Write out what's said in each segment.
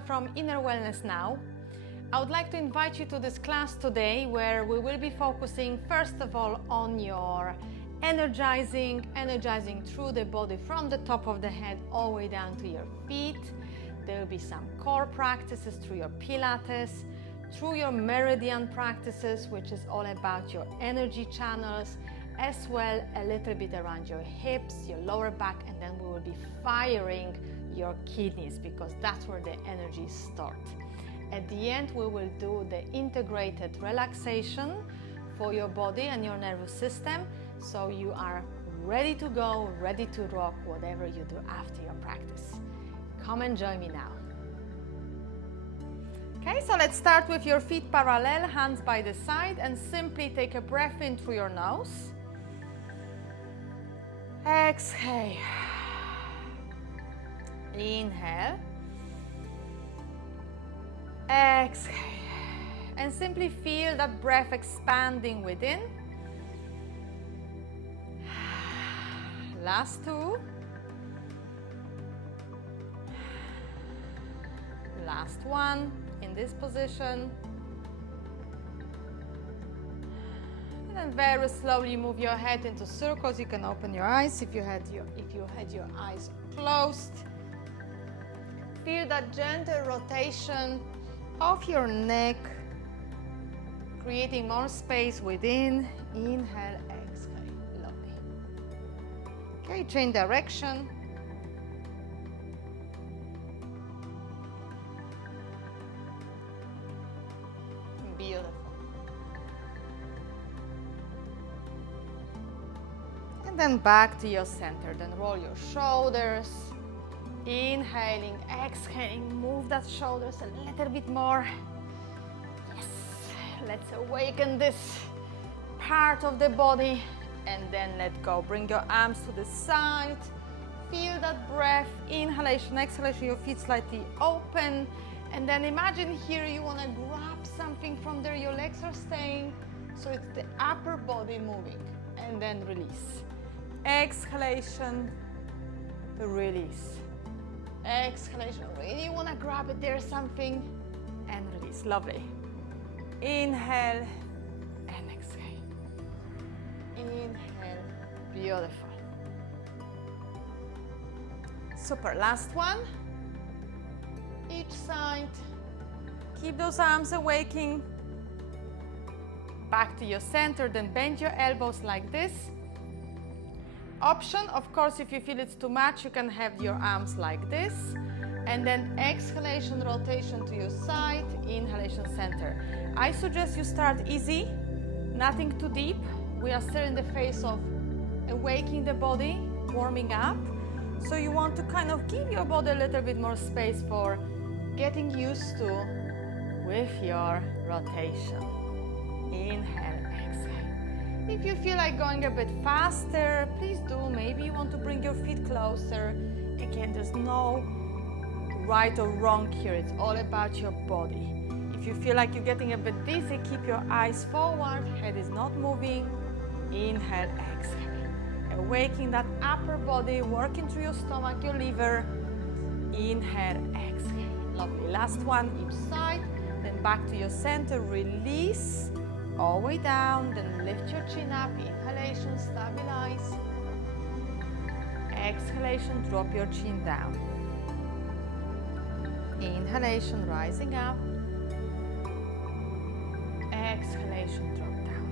Gosia from Inner Wellness Now. I would like to invite you to this class today where we will be focusing first of all on your energizing through the body from the top of the head all the way down to your feet. There will be some core practices through your Pilates, through your meridian practices, which is all about your energy channels, as well a little bit around your hips, your lower back, and then we will be firing your kidneys because that's where the energy starts. At the end, we will do the integrated relaxation for your body and your nervous system, so you are ready to go, ready to rock whatever you do after your practice. Come and join me now. Okay, so let's start with your feet parallel, hands by the side, and simply take a breath in through your nose. Exhale. Inhale. Exhale. And simply feel that breath expanding within. Last two. Last one in this position. And then very slowly move your head into circles. You can open your eyes if you had your eyes closed. Feel that gentle rotation of your neck, creating more space within. Inhale, exhale. Lovely. Okay, change direction. Beautiful. And then back to your center. Then roll your shoulders. Inhaling, exhaling, move that shoulders a little bit more. Yes, let's awaken this part of the body and then let go. Bring your arms to the side. Feel that breath, inhalation, exhalation, your feet slightly open. And then imagine here you want to grab something from there. Your legs are staying, so it's the upper body moving. And then release. Exhalation, release. Exhalation, really want to grab it, there's something, and release. Lovely. Inhale and exhale. Inhale. Beautiful. Super. Last one. Each side. Keep those arms awaking. Back to your center, then bend your elbows like this. Option, of course, if you feel it's too much, you can have your arms like this. And then exhalation, rotation to your side, inhalation, center. I suggest you start easy, nothing too deep. We are still in the phase of awakening the body, warming up. So you want to kind of give your body a little bit more space for getting used to with your rotation. Inhale. If you feel like going a bit faster, please do. Maybe you want to bring your feet closer. Again, there's no right or wrong here. It's all about your body. If you feel like you're getting a bit dizzy, keep your eyes forward. Head is not moving. Inhale, exhale. Awakening that upper body, working through your stomach, your liver. Inhale, exhale. Lovely. Last one, each side. Then back to your center. Release. All the way down, then lift your chin up, inhalation, stabilize. Exhalation, drop your chin down. Inhalation, rising up. Exhalation, drop down.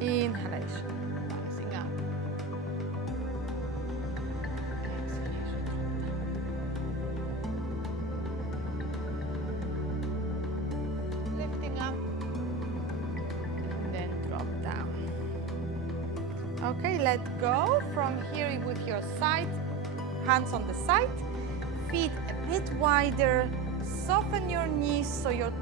Inhalation, rising up. Exhalation, drop down. Lifting up and then drop down. Okay, let go from here with your side, hands on the side, feet a bit wider, soften your knees so your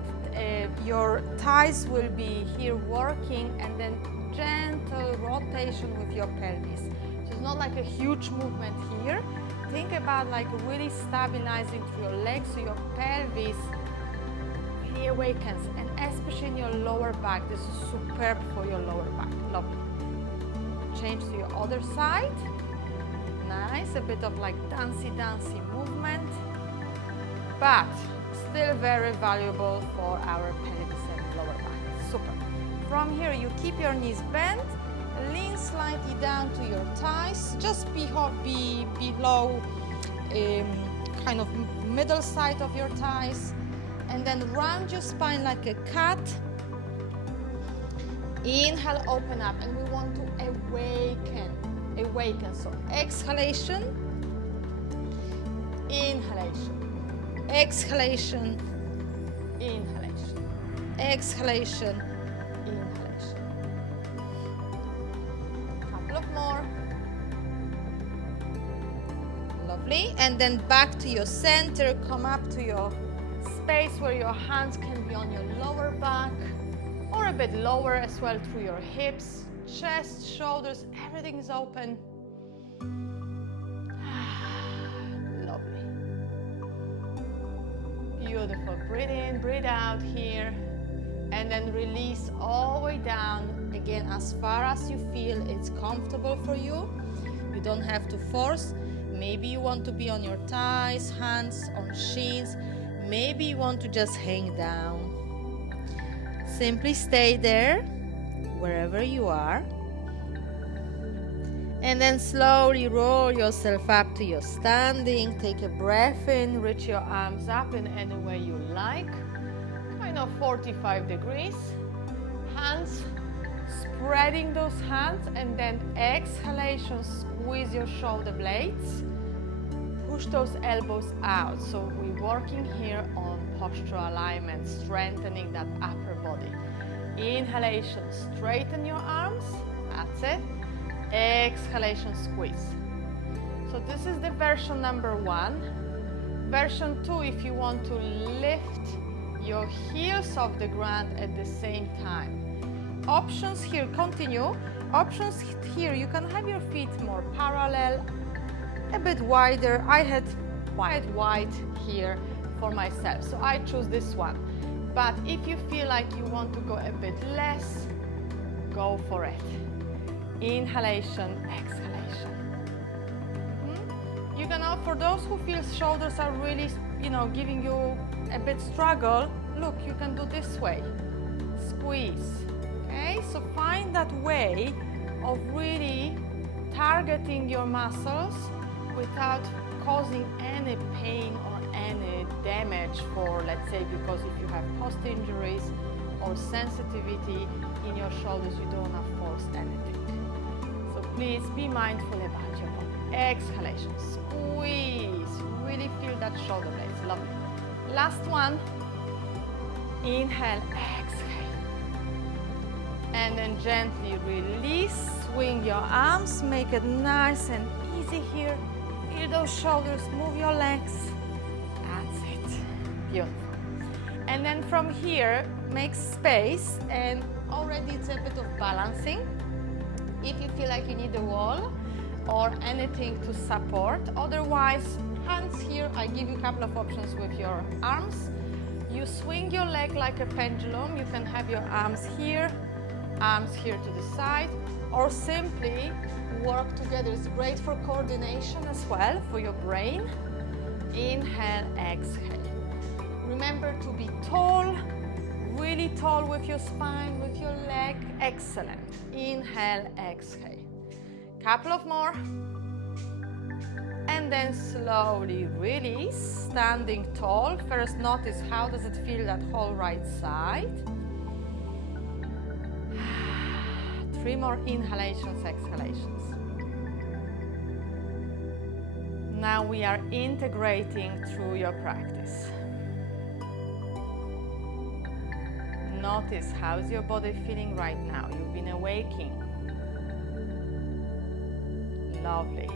thighs will be here working, and then gentle rotation with your pelvis. So it's not like a huge movement here. Think about like really stabilizing through your legs so your pelvis really awakens, and especially in your lower back. This is superb for your lower back. Lovely. Change to your other side. Nice, a bit of like dancey movement. but still very valuable for our pelvis and lower back. Super. From here, you keep your knees bent, lean slightly down to your thighs, just below kind of middle side of your thighs, and then round your spine like a cat. Inhale, open up, and we want to awaken. So exhalation, inhalation, exhalation, inhalation, exhalation, inhalation. Couple of more. Lovely. And then back to your center, come up to your space where your hands can be on your lower back or a bit lower as well through your hips, chest, shoulders, everything is open. Lovely. Beautiful. Breathe in, breathe out here, and then release all the way down again as far as you feel it's comfortable for you. You don't have to force. Maybe you want to be on your thighs, hands on shins. Maybe you want to just hang down. Simply stay there, wherever you are. And then slowly roll yourself up to your standing. Take a breath in, reach your arms up in any way you like. Kind of 45 degrees. Hands, spreading those hands, and then exhalation, squeeze your shoulder blades. Push those elbows out. So we're working here on postural alignment, strengthening that upper body. Inhalation, straighten your arms. That's it. Exhalation, squeeze. So this is the version number 1. Version 2, if you want to lift your heels off the ground at the same time. Options here, continue. Options here, you can have your feet more parallel, a bit wider. I had quite wide here for myself, so I choose this one. But if you feel like you want to go a bit less, go for it. Inhalation, exhalation. You can, for those who feel shoulders are really, giving you a bit struggle, look, you can do this way. Squeeze. Okay, so find that way of really targeting your muscles without causing any pain or any damage for, let's say, because if you have post injuries or sensitivity in your shoulders, you don't want to force anything. So please be mindful about your body. Exhalation, squeeze, really feel that shoulder blades, lovely. Last one, inhale, exhale. And then gently release, swing your arms, make it nice and easy here. Feel those shoulders, move your legs. That's it. Beautiful. And then from here, make space, and already it's a bit of balancing. If you feel like you need a wall or anything to support. Otherwise, hands here, I give you a couple of options with your arms. You swing your leg like a pendulum. You can have your arms here to the side, or simply work together. It's great for coordination as well, for your brain. Inhale, exhale. Remember to be tall, really tall with your spine, with your leg. Excellent. Inhale, exhale. Couple of more. And then slowly release, standing tall. First notice how does it feel that whole right side. 3 more inhalations, exhalations. Now we are integrating through your practice. Notice how's your body feeling right now. You've been awaking. Lovely.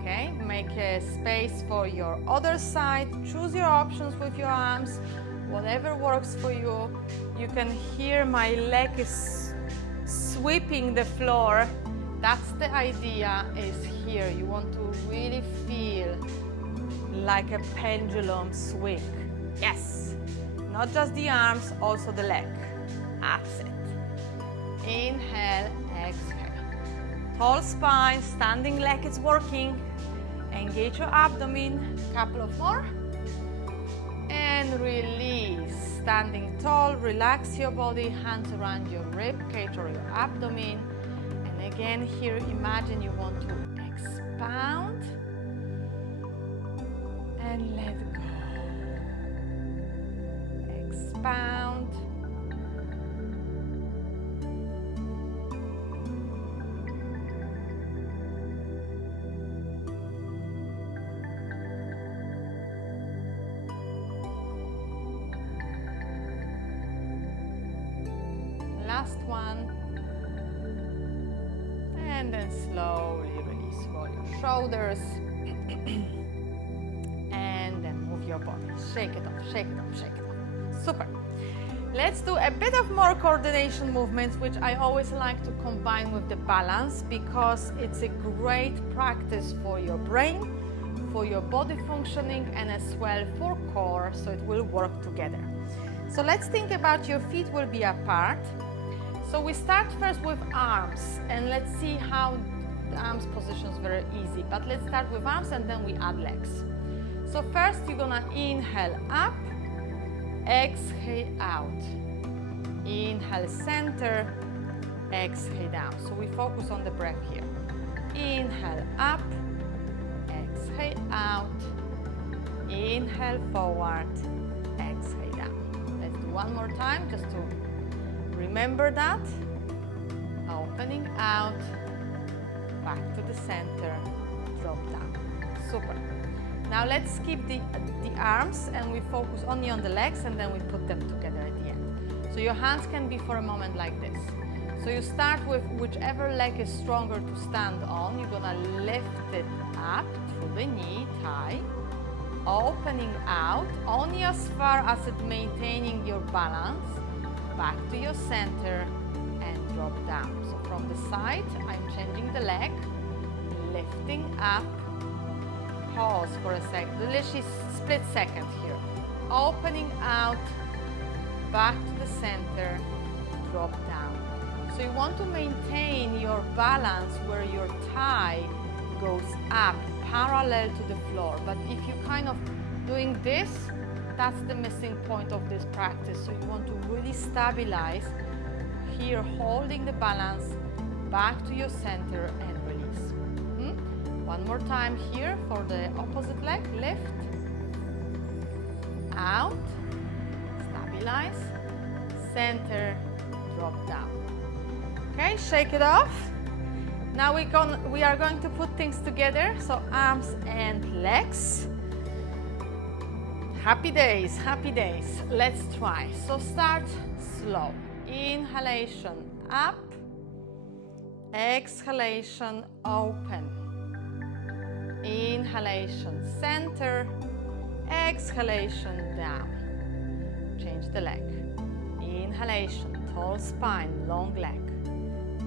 Okay, make a space for your other side. Choose your options with your arms, whatever works for you. You can hear my leg is sweeping the floor. That's the idea, is here. You want to really feel like a pendulum swing. Yes. Not just the arms, also the leg. That's it. Inhale, exhale. Tall spine, standing leg is working. Engage your abdomen. Couple of more. and release. Standing tall, relax your body, hands around your rib cage or your abdomen. And again here, imagine you want to expound and let go. Expound. Last one. And then slowly release. Roll your shoulders. And then move your body. Shake it off, shake it off, shake it off. Super. Let's do a bit of more coordination movements, which I always like to combine with the balance because it's a great practice for your brain, for your body functioning, and as well for core, so it will work together. So let's think about your feet will be apart. So we start first with arms, and let's see how the arms position is very easy. But let's start with arms and then we add legs. So first you're gonna inhale up, exhale out. Inhale center, exhale down. So we focus on the breath here. Inhale up, exhale out. Inhale forward, exhale down. Let's do one more time just to remember that. Opening out, back to the center, drop down. Super. Now let's skip the arms and we focus only on the legs, and then we put them together at the end. So your hands can be for a moment like this. So you start with whichever leg is stronger to stand on. You're gonna lift it up through the knee, thigh, opening out only as far as it maintaining your balance, back to your center and drop down. So from the side, I'm changing the leg, lifting up, pause for a second, literally split second here, opening out, back to the center, drop down. So you want to maintain your balance where your thigh goes up parallel to the floor, but if you kind of doing this, that's the missing point of this practice. So you want to really stabilize here, holding the balance, back to your center and release. One more time here for the opposite leg. Lift, out, stabilize, center, drop down. Okay, shake it off. Now we are going to put things together, so arms and legs. Happy days, happy days. Let's try. So start slow. Inhalation up, exhalation open. Inhalation center, exhalation down. Change the leg. Inhalation, tall spine, long leg.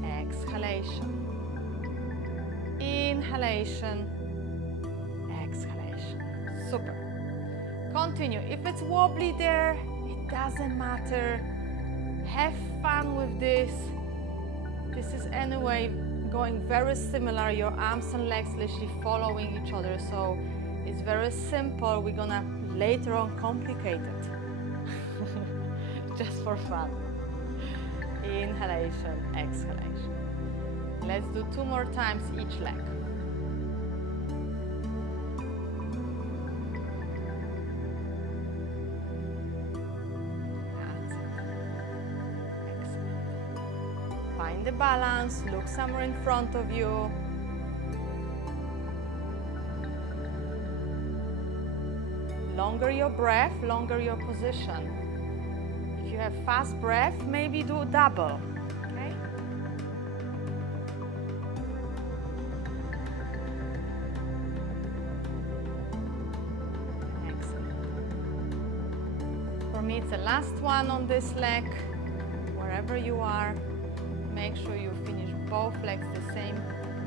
Exhalation. Inhalation, exhalation. Super. Continue. If it's wobbly there, it doesn't matter. Have fun with this. This is anyway going very similar. Your arms and legs literally following each other. So it's very simple. We're gonna later on complicate it. Just for fun. Inhalation, exhalation. Let's do 2 more times each leg. That's it. Excellent. Find the balance, look somewhere in front of you. Longer your breath, longer your position. If you have fast breath, maybe do double. Okay? Excellent. For me, it's the last one on this leg. Wherever you are, make sure you finish both legs the same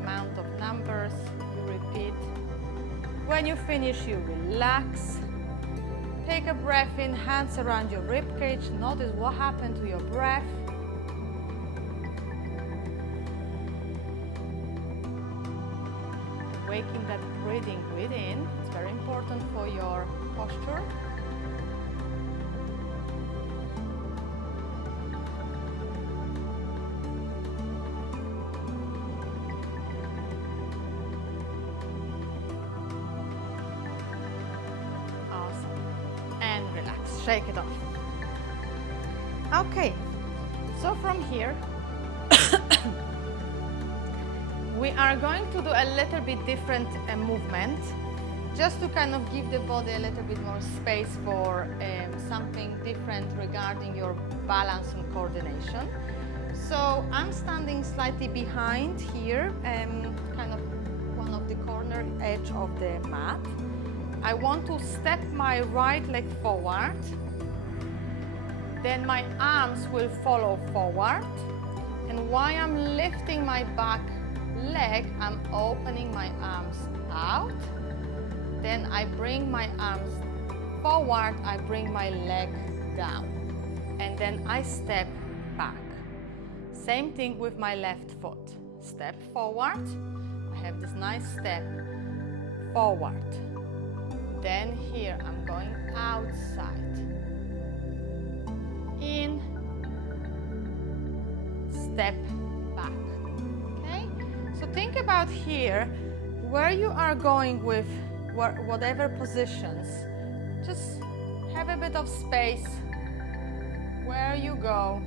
amount of numbers. You repeat. When you finish, you relax. Take a breath in, hands around your rib cage. Notice what happened to your breath. Waking that breathing within. It's very important for your posture. shake it off. Okay, so from here, we are going to do a little bit different movement, just to kind of give the body a little bit more space for something different regarding your balance and coordination. So I'm standing slightly behind here, kind of one of the corner edge of the mat. I want to step my right leg forward, then my arms will follow forward, and while I'm lifting my back leg, I'm opening my arms out. Then I bring my arms forward, I bring my leg down, and then I step back. Same thing with my left foot. Step forward, I have this nice step forward. Then here I'm going outside. In, step back. Okay? So think about here where you are going with whatever positions. Just have a bit of space where you go.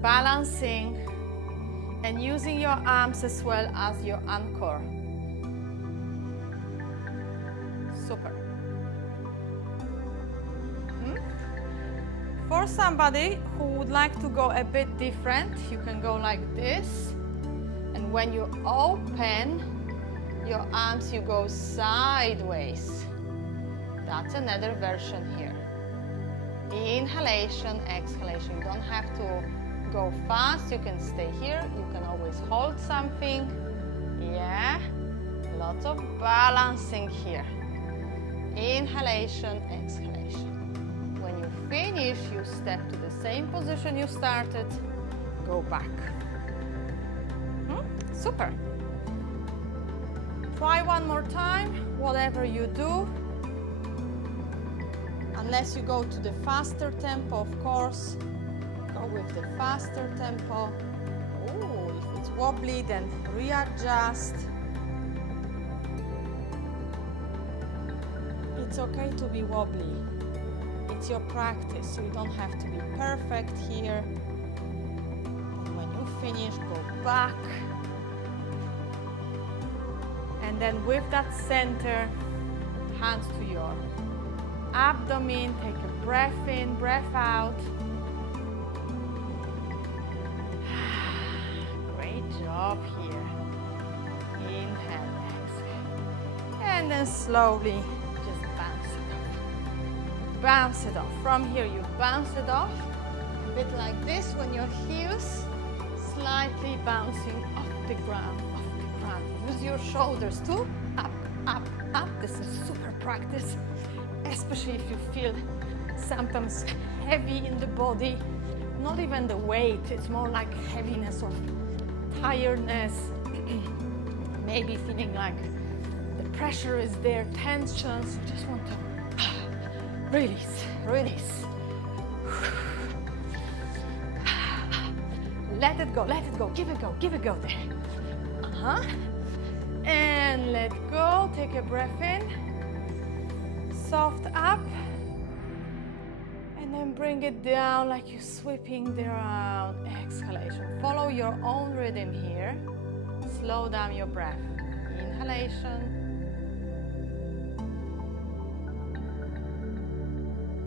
Balancing and using your arms as well as your anchor. Super. For somebody who would like to go a bit different, you can go like this, and when you open your arms, you go sideways. That's another version here. Inhalation, exhalation. You don't have to go fast, you can stay here, you can always hold something. Yeah, lots of balancing here. Inhalation, exhalation. When you finish, you step to the same position you started, go back. Super. Try one more time, whatever you do. Unless you go to the faster tempo, of course. Go with the faster tempo. Oh, if it's wobbly, then readjust. It's okay to be wobbly. It's your practice, so you don't have to be perfect here. And when you finish, go back. And then with that center, hands to your abdomen, take a breath in, breath out. Great job here. Inhale, exhale. And then slowly just bounce it off. Bounce it off. From here you bounce it off. A bit like this when your heels slightly bouncing off the ground, off the ground. Use your shoulders too. Up, up, up. This is super practice, especially if you feel sometimes heavy in the body. Not even the weight, it's more like heaviness of tiredness. Maybe feeling like the pressure is there, tensions. You just want to release, release. Let it go, give it go there. And let go, take a breath in. Soft up. And then bring it down like you're sweeping down. Exhalation. Follow your own rhythm here. Slow down your breath. Inhalation.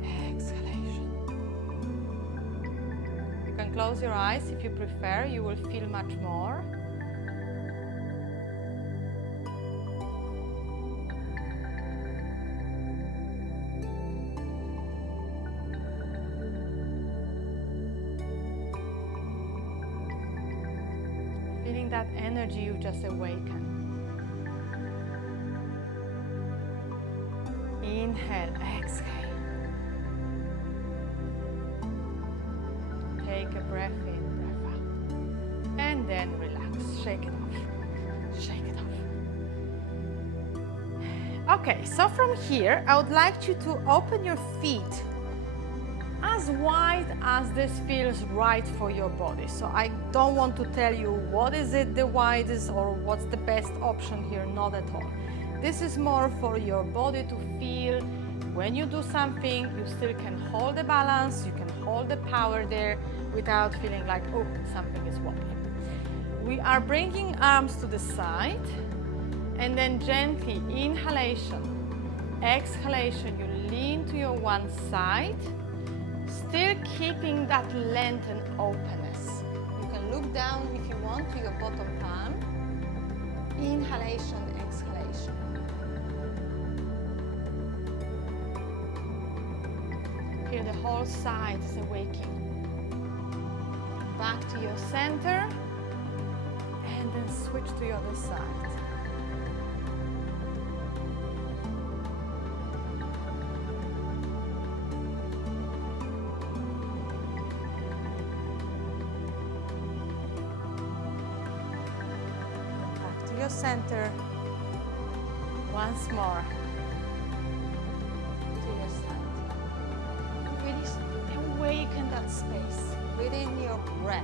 Exhalation. You can close your eyes if you prefer. You will feel much more. Feeling that energy you just awakened. Inhale, exhale. Take a breath in, breath out. And then relax. Shake it off. Shake it off. Okay, so from here, I would like you to open your feet as wide as this feels right for your body. So I don't want to tell you what is it the widest or what's the best option here, not at all. This is more for your body to feel when you do something, you still can hold the balance, you can hold the power there without feeling like, oh, something is wobbling. We are bringing arms to the side, and then gently, inhalation, exhalation, you lean to your one side, still keeping that length and openness. You can look down if you want to your bottom palm. Inhalation, exhalation. Feel the whole side is awaking. Back to your center, and then switch to the other side. Back to your center. Once more. To your side. Really awaken that space within your breath.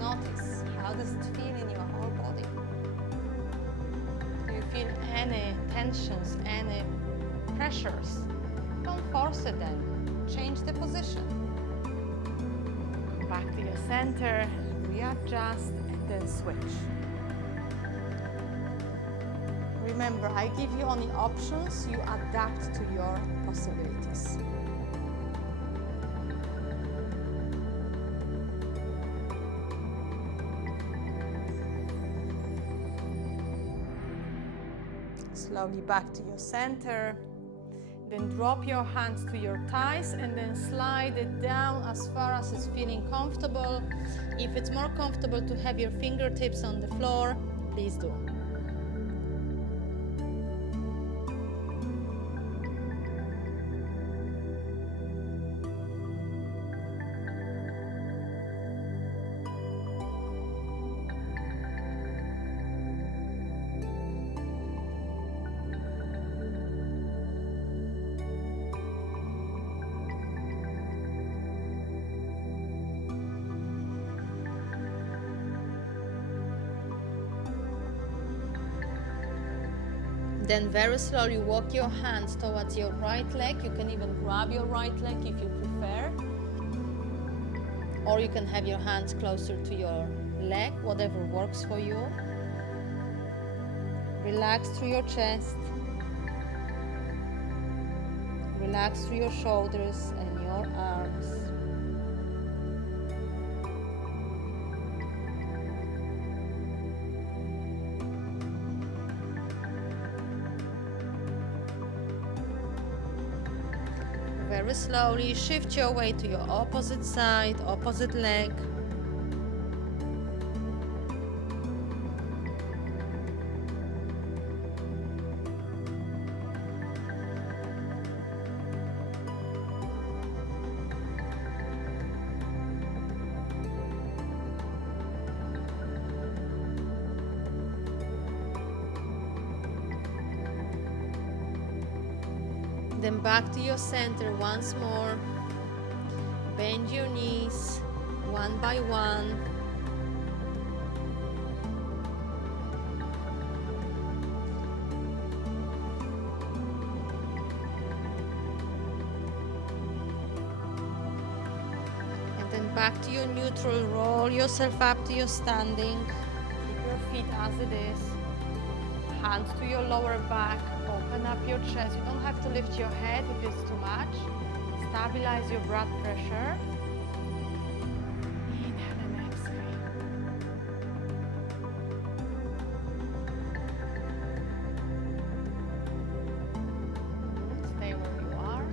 Notice, how does it feel in your whole body? Do you feel any tensions, any pressures? Don't force it then. Change the position. Come back to your center, readjust, and then switch. Remember, I give you only options, you adapt to your possibilities. Slowly back to your center. Then drop your hands to your thighs and then slide it down as far as it's feeling comfortable. If it's more comfortable to have your fingertips on the floor, please do. Then very slowly walk your hands towards your right leg. You can even grab your right leg if you prefer. Or you can have your hands closer to your leg, whatever works for you. Relax through your chest. Relax through your shoulders and your arms. Very slowly shift your weight to your opposite side, opposite leg. Then back to your center once more. Bend your knees one by one. And then back to your neutral. Roll yourself up to your standing. Keep your feet as it is. Hands to your lower back. Open up your chest. You don't have to lift your head if it's too much. Stabilize your blood pressure. Inhale and exhale. Stay where you are.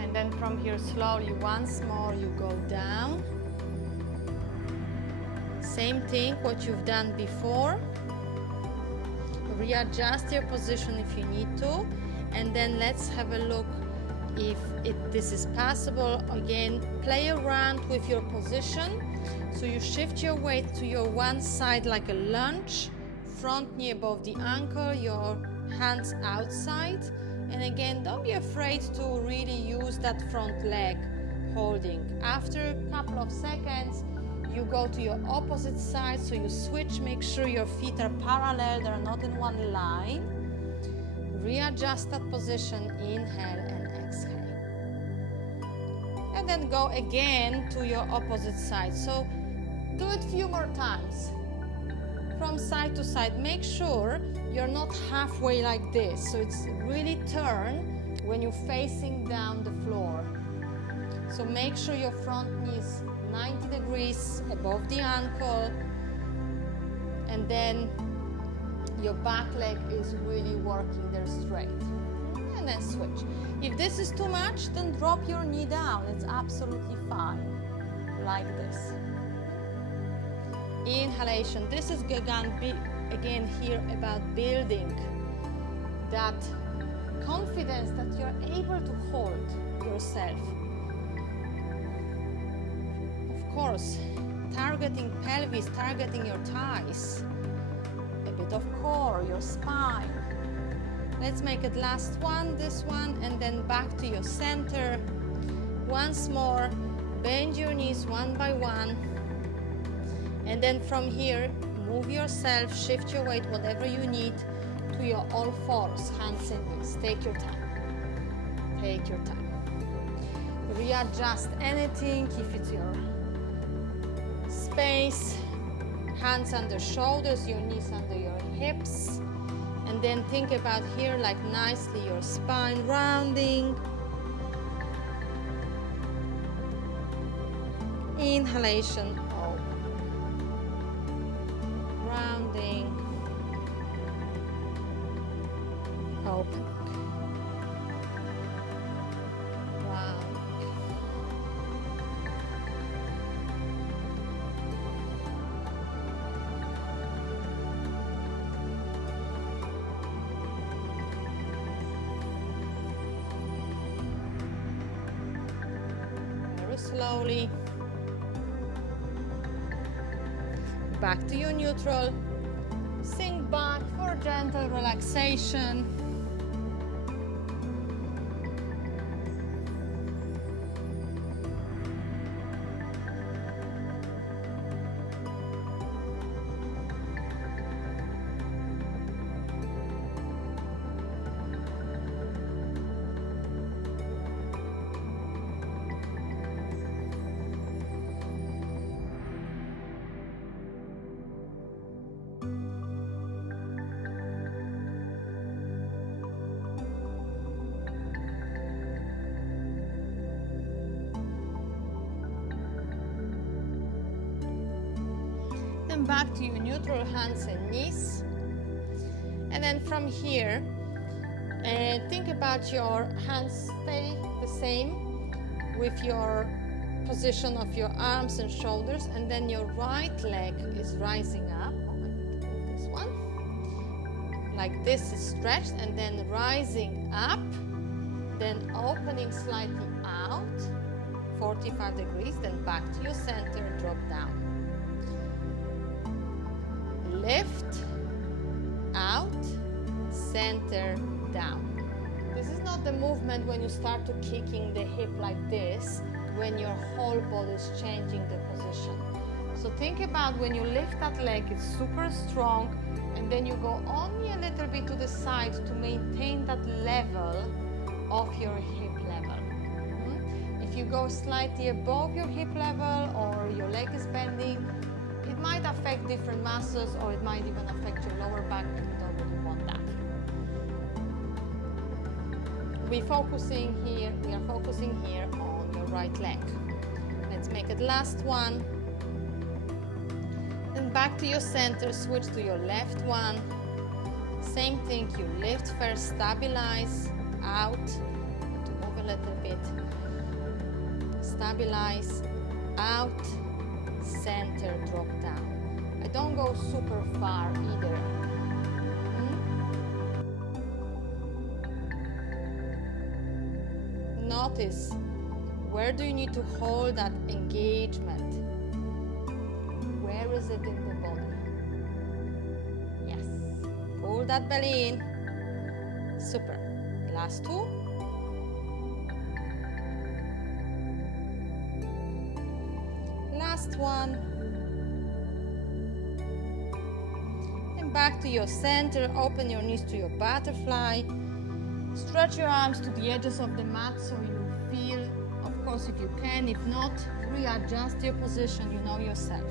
And then from here slowly once more you go down. Same thing what you've done before. Readjust your position if you need to, and then let's have a look if this is possible. Again, play around with your position. So you shift your weight to your one side like a lunge, front knee above the ankle, your hands outside, and again, don't be afraid to really use that front leg holding. After a couple of seconds, you go to your opposite side, so you switch, make sure your feet are parallel, they're not in one line. Readjust that position, inhale and exhale. And then go again to your opposite side. So do it a few more times. From side to side, make sure you're not halfway like this. So it's really turn when you're facing down the floor. So make sure your front knee is 90 degrees above the ankle, and then your back leg is really working there straight. And then switch. If this is too much, then drop your knee down. It's absolutely fine, like this. Inhalation. This is again here about building that confidence that you're able to hold yourself. Of course, targeting pelvis, targeting your thighs, a bit of core, your spine. Let's make it last one, this one, and then back to your center. Once more, bend your knees one by one. And then from here, move yourself, shift your weight, whatever you need, to your all fours, hands and knees. Take your time. Take your time. Readjust anything, if it's your space, hands under shoulders, your knees under your hips. And then think about here, like nicely your spine rounding. Inhalation. Rounding, open, round, very slowly. Back to your neutral. Sink back for gentle relaxation. Back to your neutral, hands and knees. And then from here, think about your hands stay the same with your position of your arms and shoulders, and then your right leg is rising up. This one. Like this is stretched, and then rising up, then opening slightly out, 45 degrees, then back to your center, drop down. Lift, out, center, down. This is not the movement when you start to kicking the hip like this, when your whole body is changing the position. So think about when you lift that leg, it's super strong, and then you go only a little bit to the side to maintain that level of your hip level. If you go slightly above your hip level or your leg is bending, it might affect different muscles, or it might even affect your lower back, and you don't really want that. We are focusing here on your right leg. Let's make it last one. Then back to your center, switch to your left one. Same thing, you lift first, stabilize, out, to move a little bit. Stabilize, out, center, drop down. I don't go super far either. Notice, where do you need to hold that engagement? Where is it in the body? Yes. Pull that belly in. Super. Last two. Last one. back to your center, open your knees to your butterfly. Stretch your arms to the edges of the mat so you feel, of course if you can, if not, readjust your position, you know yourself.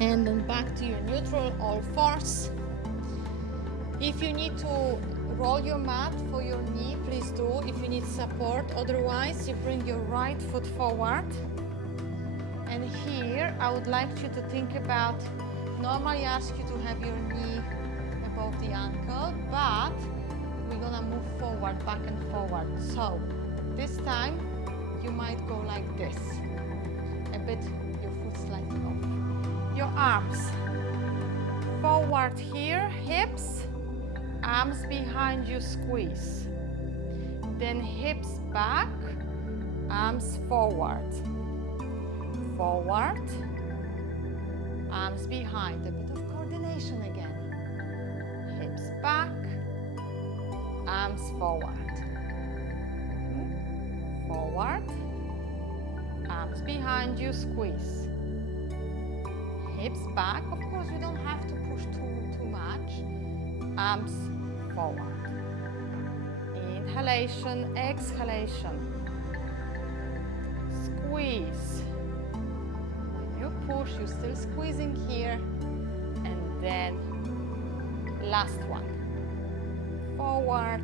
And then back to your neutral, all fours. If you need to roll your mat for your knee, please do. If you need support, otherwise you bring your right foot forward. And here I would like you to think about, normally I ask you to have your knee above the ankle, but we're gonna move forward, back and forward. So this time you might go like this, a bit your foot slightly off. Your arms forward here, hips, arms behind you, squeeze. Then hips back, arms forward. Forward, arms behind, a bit of coordination again. Hips back, arms forward. Forward, arms behind you, squeeze. Hips back, of course you don't have to push too much. Arms forward. Inhalation, exhalation. Squeeze. When you push, you're still squeezing here. And then last one. Forward.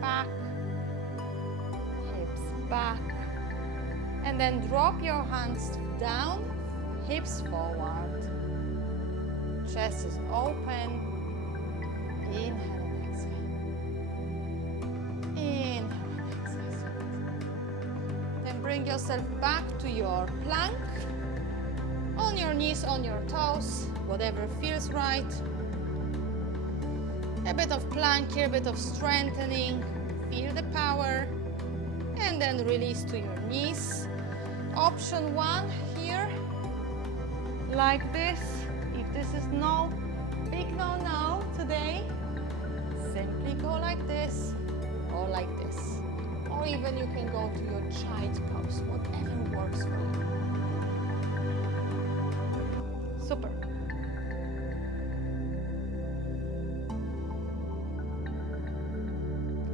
Back. Hips back. And then drop your hands down, hips forward. Chest is open. Inhale and exhale. Inhale and exhale. Then bring yourself back to your plank. On your knees, on your toes, whatever feels right. A bit of plank here, a bit of strengthening. Feel the power. And then release to your knees. Option one here, like this. If this is no, big no today, simply go like this or like this. Or even you can go to your child pose, whatever works for you. Super.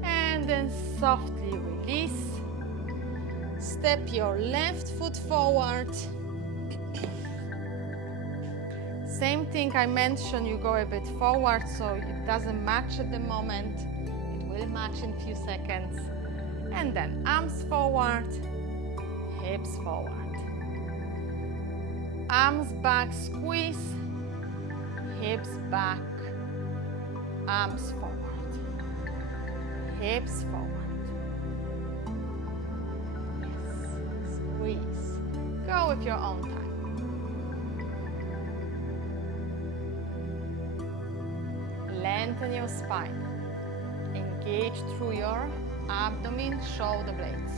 And then softly release. Step your left foot forward. Same thing I mentioned, you go a bit forward so it doesn't match at the moment. It will match in a few seconds. And then arms forward, hips forward. Arms back, squeeze. Hips back, arms forward. Hips forward. Squeeze. Go with your own time. Lengthen your spine. Engage through your abdomen, shoulder blades.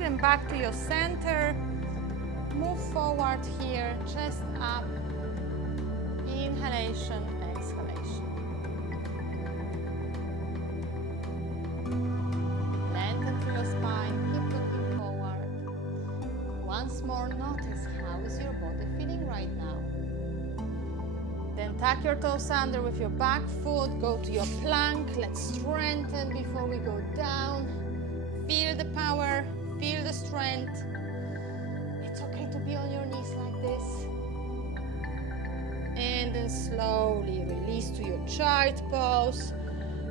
Then back to your center. Move forward here, chest up. Inhalation, exhalation. Lengthen through your spine, keep looking forward. Once more, notice how is your body feeling right now. Then tuck your toes under with your back foot, go to your plank. Let's strengthen before we go down. Feel the power. Feel the strength. slowly release to your child pose.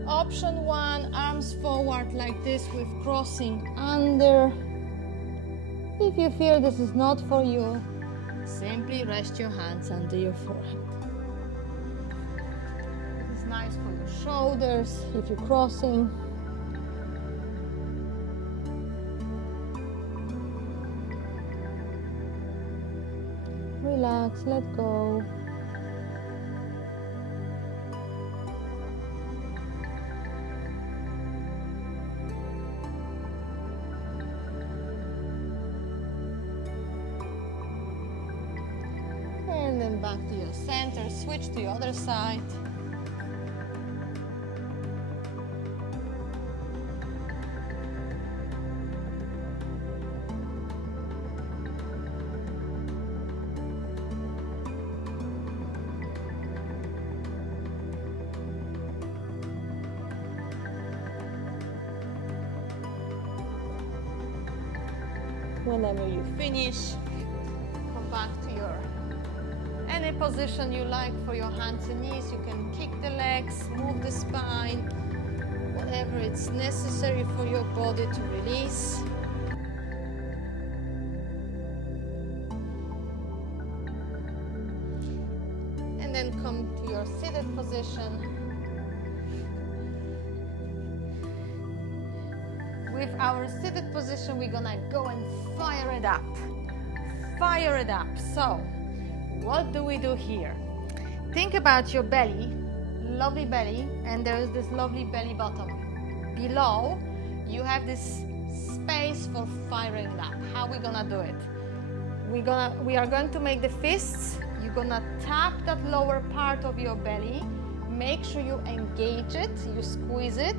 Option 1, arms forward like this with crossing under. If you feel this is not for you, simply rest your hands under your forehead. It's nice for your shoulders if you're crossing. Relax, let go. And then back to your center, switch to the other side. Whenever you finish, come back to your any position you like for your hands and knees. You can kick the legs, move the spine, whatever it's necessary for your body to release. And then come to your seated position. With our seated position, we're gonna go and fire it up. Fire it up. So, what do we do here? Think about your belly, lovely belly, and there's this lovely belly button. Below, you have this space for firing it up. How are we gonna do it? We are going to make the fists. You're gonna tap that lower part of your belly. Make sure you engage it, you squeeze it,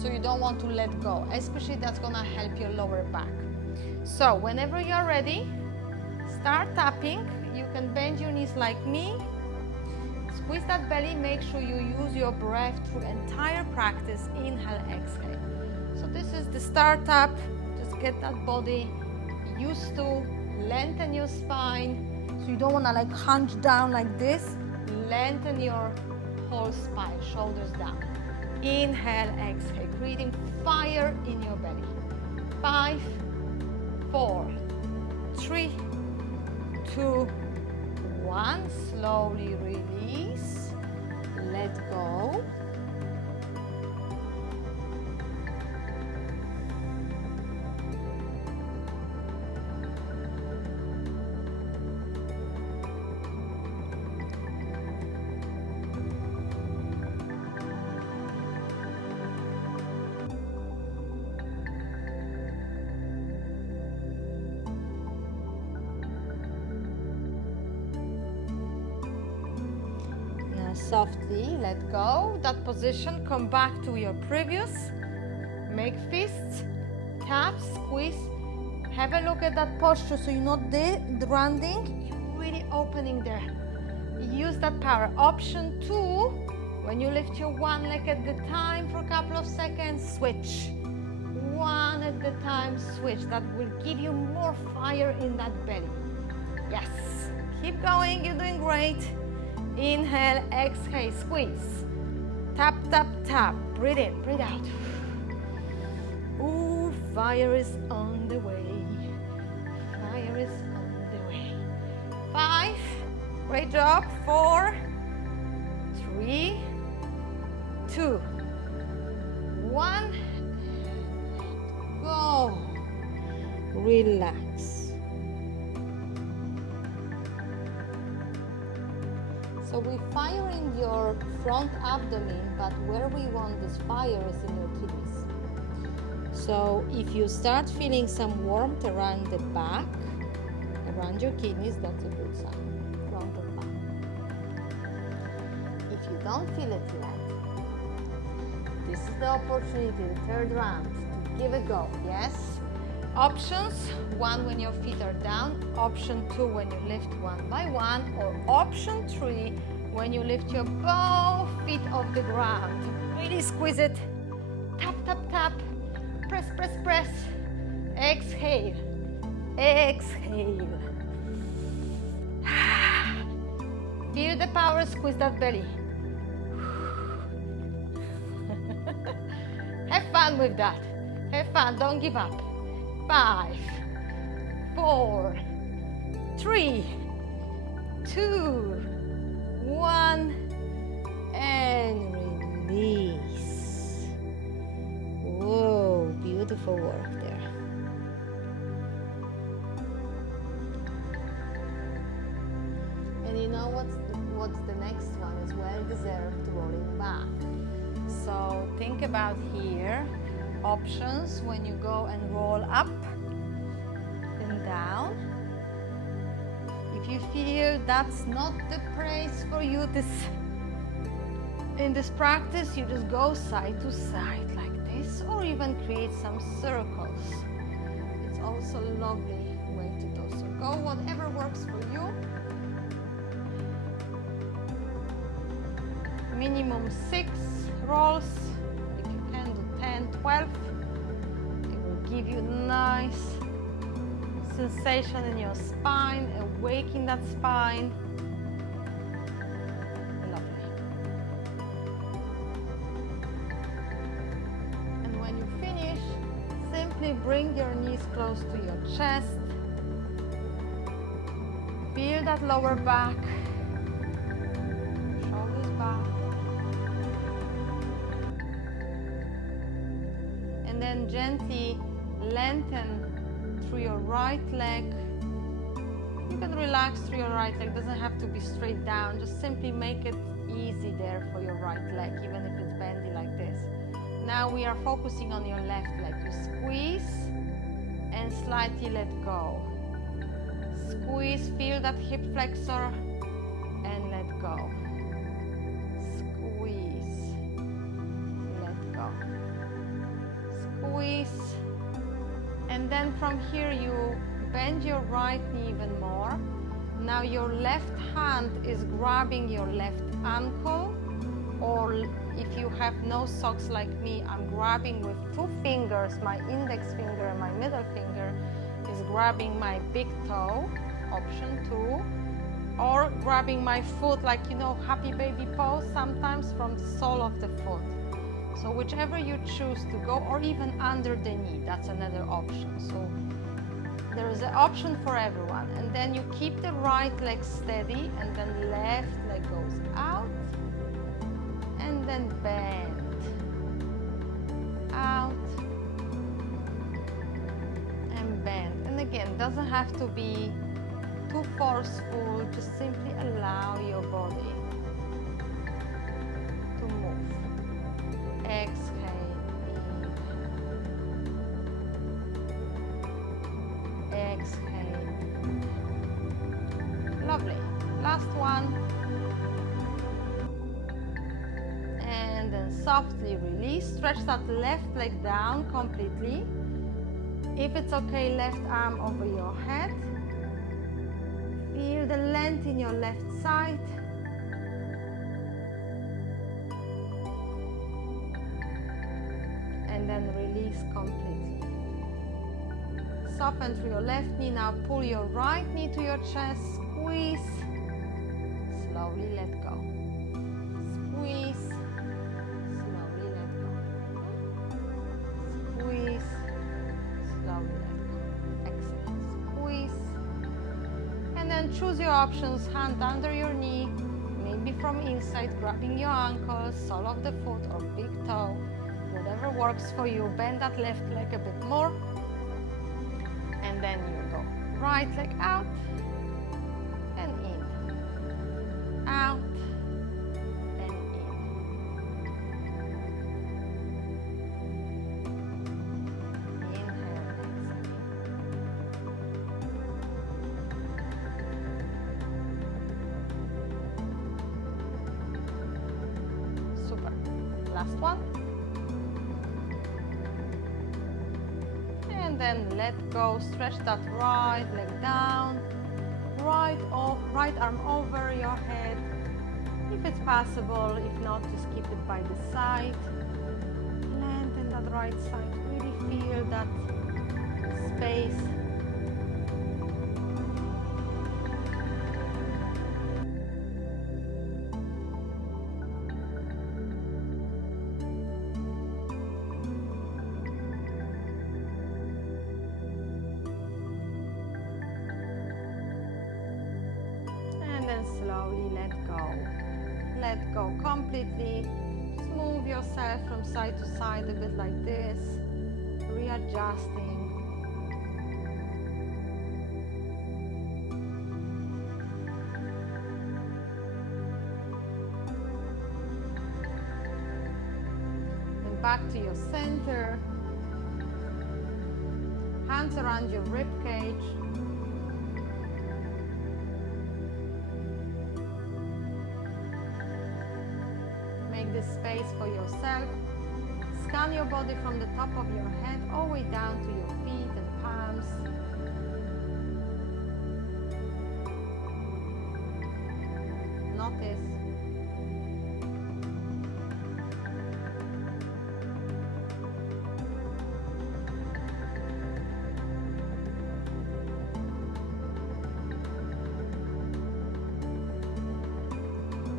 so you don't want to let go, especially that's gonna help your lower back. So whenever you're ready, start tapping. You can bend your knees like me, squeeze that belly, make sure you use your breath through entire practice, inhale, exhale. So this is the start tap, just get that body used to, lengthen your spine, so you don't wanna like hunch down like this, lengthen your whole spine, shoulders down. Inhale, exhale, creating fire in your belly. 5, 4, 3, 2, 1. Slowly release. Let go. Softly let go that position, come back to your previous, make fists, tap, squeeze, have a look at that posture so you're not rounding, you're really opening there, use that power. Option 2, when you lift your one leg at the time for a couple of seconds, switch, one at the time, switch. That will give you more fire in that belly. Yes, keep going, you're doing great. Inhale, exhale, squeeze. Tap, tap, tap. Breathe in, breathe out. Ooh, fire is on the way. Fire is on the way. 5, great job. 4, 3, 2, 1. Go. Relax. So we're firing your front abdomen, but where we want this fire is in your kidneys. So if you start feeling some warmth around the back, around your kidneys, that's a good sign, front and back. If you don't feel it yet, this is the opportunity, the third round, to give a go, yes? Options, 1 when your feet are down, option 2 when you lift one by one, or option 3 when you lift your both feet off the ground. Really squeeze it, tap, tap, tap, press, press, press, exhale, exhale. Feel the power, squeeze that belly. Have fun with that. Have fun, don't give up. 5, 4, 3, 2, 1, and release. Whoa, beautiful work there. And you know what's the next one is well deserved, rolling back. So think about here, options when you go and roll up and down. If you feel that's not the place for you in this practice, you just go side to side like this, or even create some circles. It's also a lovely way to do. So go whatever works for you. Minimum 6 rolls. If you can do 10, 12, it will give you nice sensation in your spine, awaken that spine. Lovely. And when you finish, simply bring your knees close to your chest. Feel that lower back, shoulders back. And then gently lengthen through your right leg. You can relax through your right leg, doesn't have to be straight down, just simply make it easy there for your right leg, even if it's bendy like this. Now we are focusing on your left leg. You squeeze and slightly let go. Squeeze, feel that hip flexor and let go. Squeeze, let go. Squeeze. And then from here you bend your right knee even more. Now your left hand is grabbing your left ankle, or if you have no socks like me, I'm grabbing with 2 fingers, my index finger and my middle finger is grabbing my big toe, option 2, or grabbing my foot like, you know, happy baby pose sometimes from the sole of the foot. So whichever you choose to go, or even under the knee, that's another option. So there is an option for everyone. And then you keep the right leg steady, and then left leg goes out, and then bend, out, and bend. And again, doesn't have to be too forceful, just simply allow your body to move. Exhale, exhale. Lovely. Last one. And then softly release. Stretch that left leg down completely. If it's okay, left arm over your head. Feel the length in your left side. And then release completely. Soften through your left knee. Now pull your right knee to your chest. Squeeze. Slowly let go. Squeeze. Slowly let go. Squeeze. Slowly let go. Excellent. Squeeze. And then choose your options. Hand under your knee. Maybe from inside, grabbing your ankle, sole of the foot or big toe. Whatever works for you. Bend that left leg a bit more. And then you go right leg out and in. Out and in. Inhale, exhale. Super. Last one. And then let go, stretch that right leg down, right arm over your head, if it's possible. If not, just keep it by the side. Lengthen that right side, really feel that space. slowly let go. Let go completely. Just move yourself from side to side a bit like this, readjusting. Then back to your center. Hands around your rib cage. Make this space for yourself. Scan your body from the top of your head all the way down to your feet and palms. Notice.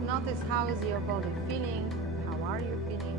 Notice how is your body feeling, how are you feeling?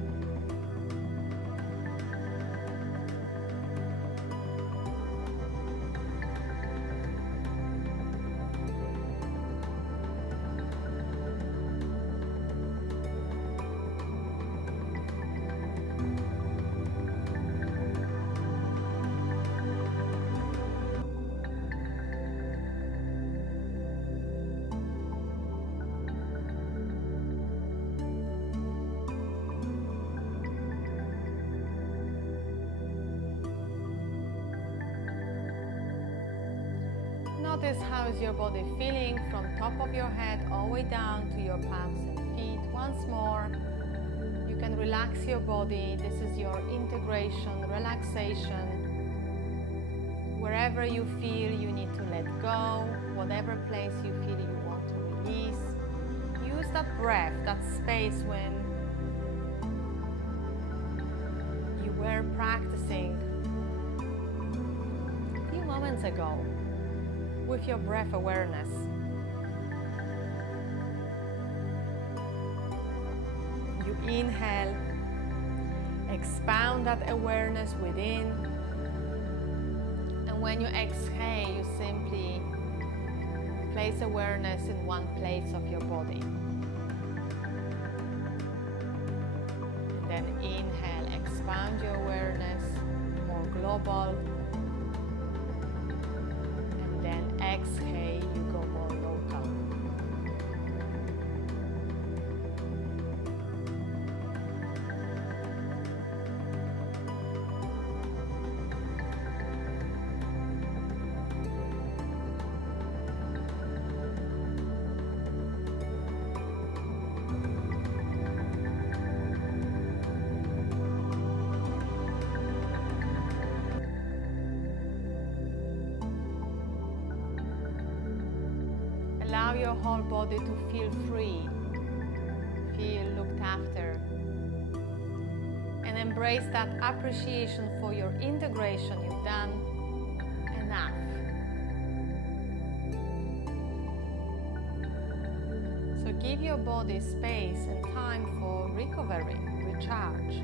Notice how is your body feeling from top of your head all the way down to your palms and feet. Once more, you can relax your body. This is your integration, relaxation. Wherever you feel you need to let go, whatever place you feel you want to release, use that breath, that space when you were practicing a few moments ago with your breath awareness. You inhale, expand that awareness within, and when you exhale, you simply place awareness in one place of your body. And then inhale, expand your awareness, more global. Exhale, you go more local. Allow your whole body to feel free, feel looked after, and embrace that appreciation for your integration. You've done enough. So give your body space and time for recovery, recharge.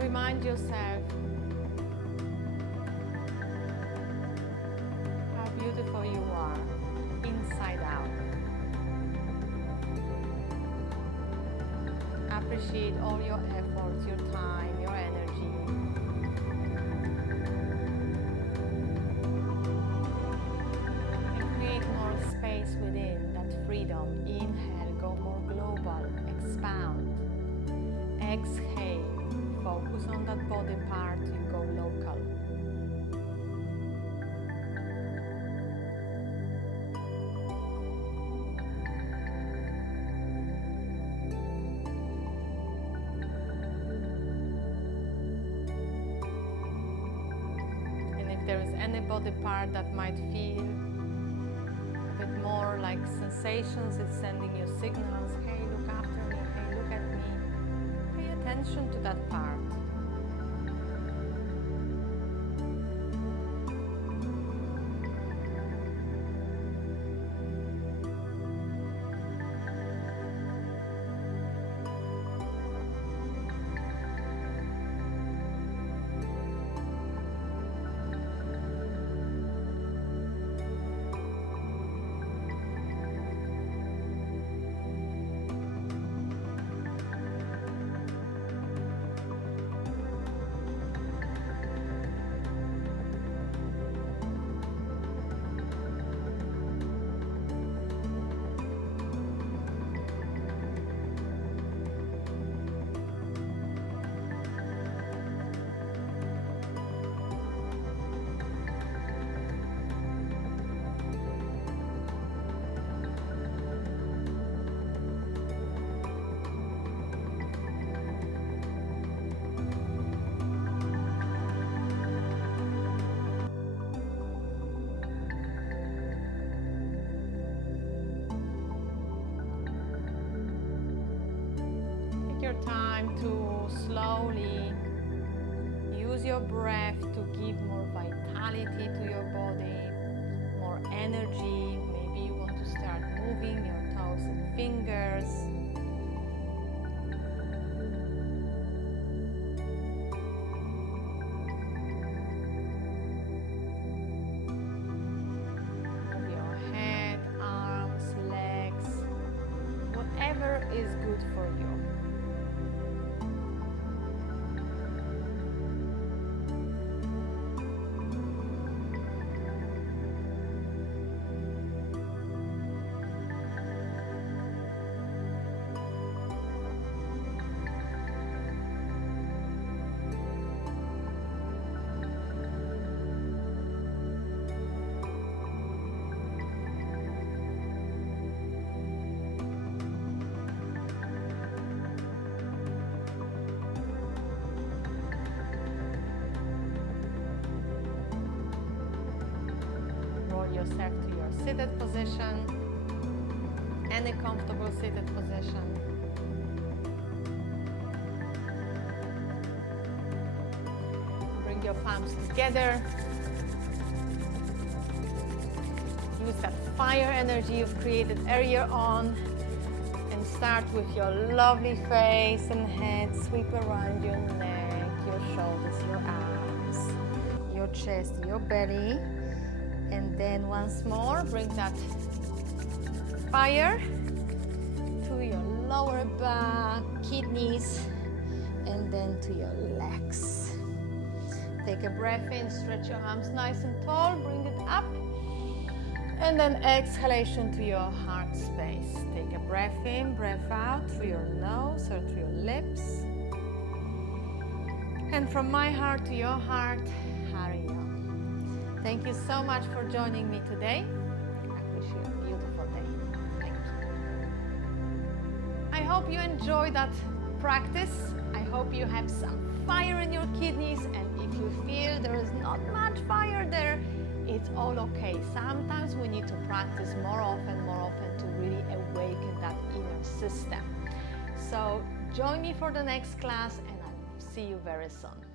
Remind yourself how beautiful you are inside out. Appreciate all your efforts, your time, your energy. And create more space within, that freedom. Inhale, go more global, expound. Exhale. Focus on that body part, you go local. And if there is any body part that might feel a bit more like sensations, it's sending you signals. Hey, look after me. Hey, look at me. Pay attention to that part. Your time to slowly use your breath to give more vitality to your body, more energy. Maybe you want to start moving your toes and fingers. Move your head, arms, legs, whatever is good for you. Yourself to your seated position, any comfortable seated position. Bring your palms together. Use that fire energy you've created earlier on and start with your lovely face and head. Sweep around your neck, your shoulders, your arms, your chest, your belly. And then once more, bring that fire to your lower back, kidneys, and then to your legs. Take a breath in, stretch your arms nice and tall, bring it up. And then exhalation to your heart space. Take a breath in, breath out through your nose or through your lips. And from my heart to your heart, Hari Om. Thank you so much for joining me today. I wish you a beautiful day. Thank you. I hope you enjoyed that practice. I hope you have some fire in your kidneys, and if you feel there is not much fire there, it's all okay. Sometimes we need to practice more often to really awaken that inner system. So join me for the next class, and I'll see you very soon.